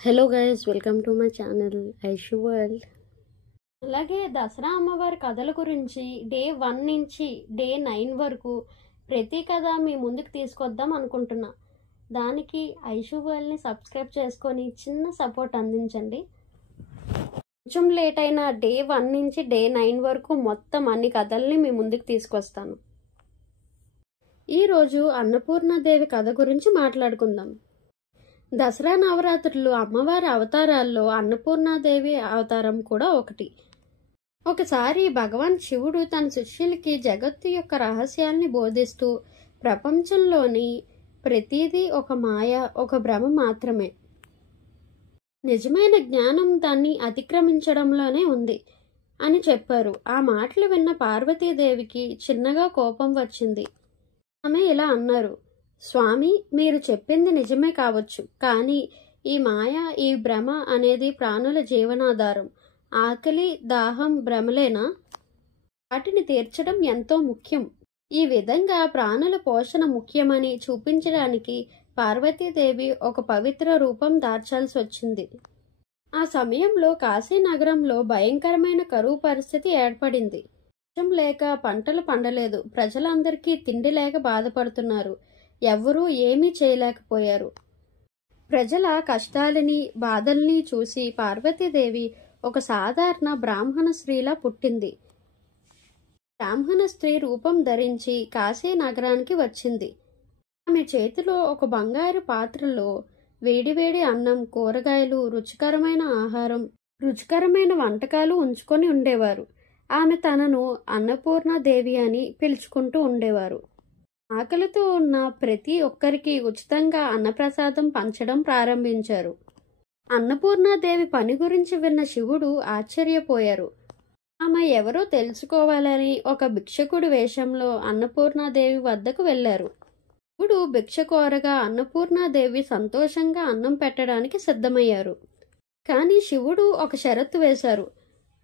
Hello guys, welcome to my channel Aishu world. అలాగే దసరా అమ్మవారి కథల గురించి డే 1 నుంచి డే 9 వరకు ప్రతి కథ మీ ముందుకు తీసుకొద్దాం అనుకుంటున్నా. దానికి ఐషు వరల్డ్ని సబ్స్క్రైబ్ చేసుకొని చిన్న సపోర్ట్ అందించండి. కొంచెం లేట్ అయిన డే 1 నుంచి డే 9 వరకు మొత్తం అన్ని కథల్ని మీ ముందుకు తీసుకొస్తాను. ఈరోజు అన్నపూర్ణాదేవి కథ గురించి మాట్లాడుకుందాం. దసరా నవరాత్రులు అమ్మవారి అవతారాల్లో అన్నపూర్ణాదేవి అవతారం కూడా ఒకటి. ఒకసారి భగవాన్ శివుడు తన శిష్యులకి జగత్తు యొక్క రహస్యాల్ని బోధిస్తూ ప్రపంచంలోని ప్రతిదీ ఒక మాయ, ఒక భ్రమ మాత్రమే, నిజమైన జ్ఞానం దాన్ని అతిక్రమించడంలోనే ఉంది అని చెప్పారు. ఆ మాటలు విన్న పార్వతీదేవికి చిన్నగా కోపం వచ్చింది. ఆమె ఇలా అన్నారు, స్వామి, మీరు చెప్పింది నిజమే కావచ్చు, కానీ ఈ మాయ, ఈ భ్రమ అనేది ప్రాణుల జీవనాధారం. ఆకలి, దాహం భ్రమలేనా? వాటిని తీర్చడం ఎంతో ముఖ్యం. ఈ విధంగా ప్రాణుల పోషణ ముఖ్యమని చూపించడానికి పార్వతీదేవి ఒక పవిత్ర రూపం దాల్చాల్సి వచ్చింది. ఆ సమయంలో కాశీనగరంలో భయంకరమైన కరువు పరిస్థితి ఏర్పడింది. వర్షం లేక పంటలు పండలేదు. ప్రజలందరికీ తిండి లేక బాధపడుతున్నారు. ఎవ్వరూ ఏమీ చేయలేకపోయారు. ప్రజల కష్టాలని, బాధల్ని చూసి పార్వతీదేవి ఒక సాధారణ బ్రాహ్మణ స్త్రీలా పుట్టింది. బ్రాహ్మణ స్త్రీ రూపం ధరించి కాశీ నగరానికి వచ్చింది. ఆమె చేతిలో ఒక బంగారు పాత్రలో వేడివేడి అన్నం, కూరగాయలు, రుచికరమైన ఆహారం, రుచికరమైన వంటకాలు ఉంచుకొని ఉండేవారు. ఆమె తనను అన్నపూర్ణాదేవి అని పిలుచుకుంటూ ఉండేవారు. ఆకలితో ఉన్న ప్రతి ఒక్కరికి ఉచితంగా అన్నప్రసాదం పంచడం ప్రారంభించారు. అన్నపూర్ణాదేవి పని గురించి విన్న శివుడు ఆశ్చర్యపోయారు. ఆమె ఎవరో తెలుసుకోవాలని ఒక భిక్షకుడి వేషంలో అన్నపూర్ణాదేవి వద్దకు వెళ్లారు. శివుడు భిక్ష కోరగా అన్నపూర్ణాదేవి సంతోషంగా అన్నం పెట్టడానికి సిద్ధమయ్యారు. కానీ శివుడు ఒక షరతు వేశారు.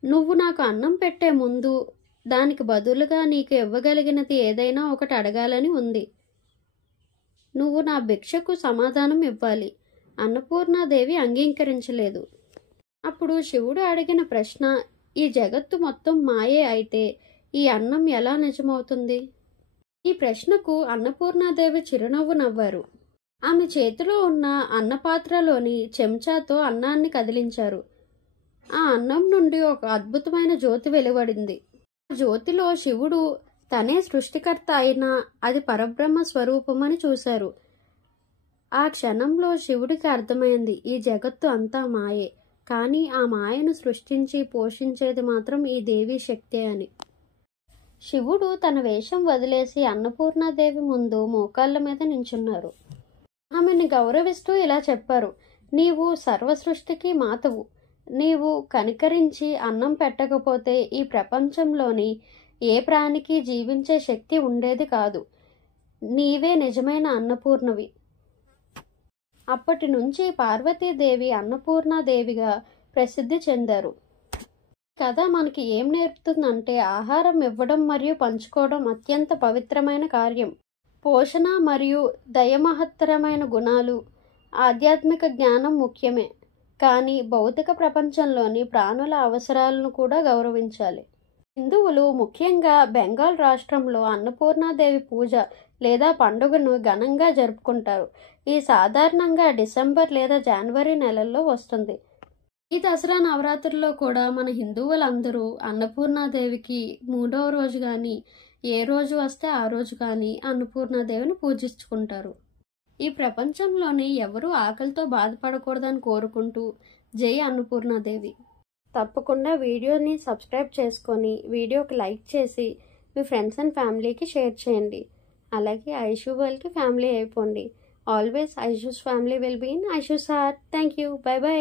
నువ్వు నాకు అన్నం పెట్టే ముందు దానికి బదులుగా నీకు ఇవ్వగలిగినది ఏదైనా ఒకటి అడగాలని ఉంది. నువ్వు నా భిక్షకు సమాధానం ఇవ్వాలి. అన్నపూర్ణాదేవి అంగీకరించలేదు. అప్పుడు శివుడు అడిగిన ప్రశ్న, ఈ జగత్తు మొత్తం మాయే అయితే ఈ అన్నం ఎలా నిజమవుతుంది? ఈ ప్రశ్నకు అన్నపూర్ణాదేవి చిరునవ్వు నవ్వారు. ఆమె చేతిలో ఉన్న అన్నపాత్రలోని చెంచాతో అన్నాన్ని కదిలించారు. ఆ అన్నం నుండి ఒక అద్భుతమైన జ్యోతి వెలువడింది. జ్యోతిలో శివుడు తనే సృష్టికర్త అయినా అది పరబ్రహ్మ స్వరూపమని చూశారు. ఆ క్షణంలో శివుడికి అర్థమైంది, ఈ జగత్తు అంతా మాయే, కానీ ఆ మాయను సృష్టించి పోషించేది మాత్రం ఈ దేవి శక్తే అని. శివుడు తన వేషం వదిలేసి అన్నపూర్ణాదేవి ముందు మోకాళ్ళ మీద నించున్నారు. ఆమెను గౌరవిస్తూ ఇలా చెప్పారు, నీవు సర్వ సృష్టికి మాతవు. నీవు కనికరించి అన్నం పెట్టకపోతే ఈ ప్రపంచంలోని ఏ ప్రాణికి జీవించే శక్తి ఉండేది కాదు. నీవే నిజమైన అన్నపూర్ణవి. అప్పటి నుంచి పార్వతీదేవి అన్నపూర్ణాదేవిగా ప్రసిద్ధి చెందారు. కథ మనకి ఏం నేర్పుతుందంటే, ఆహారం ఇవ్వడం మరియు పంచుకోవడం అత్యంత పవిత్రమైన కార్యం. పోషణ మరియు దయమహత్తరమైన గుణాలు, ఆధ్యాత్మిక జ్ఞానం ముఖ్యమే, కానీ భౌతిక ప్రపంచంలోని ప్రాణుల అవసరాలను కూడా గౌరవించాలి. హిందువులు ముఖ్యంగా బెంగాల్ రాష్ట్రంలో అన్నపూర్ణాదేవి పూజ లేదా పండుగను ఘనంగా జరుపుకుంటారు. ఈ సాధారణంగా డిసెంబర్ లేదా జనవరి నెలల్లో వస్తుంది. ఈ దసరా నవరాత్రుల్లో కూడా మన హిందువులందరూ అన్నపూర్ణాదేవికి 3వ రోజు కానీ, ఏ రోజు వస్తే ఆ రోజు కానీ అన్నపూర్ణాదేవిని పూజించుకుంటారు. ఈ ప్రపంచంలోని ఎవరూ ఆకలితో బాధపడకూడదని కోరుకుంటూ జై అన్నపూర్ణాదేవి. తప్పకుండా వీడియోని సబ్స్క్రైబ్ చేసుకొని వీడియోకి లైక్ చేసి మీ ఫ్రెండ్స్ అండ్ ఫ్యామిలీకి షేర్ చేయండి. అలాగే ఐషు వరల్డ్కి ఫ్యామిలీ అయిపోండి. Always Aishu's family will be in Aishu's heart. Thank you. Bye by.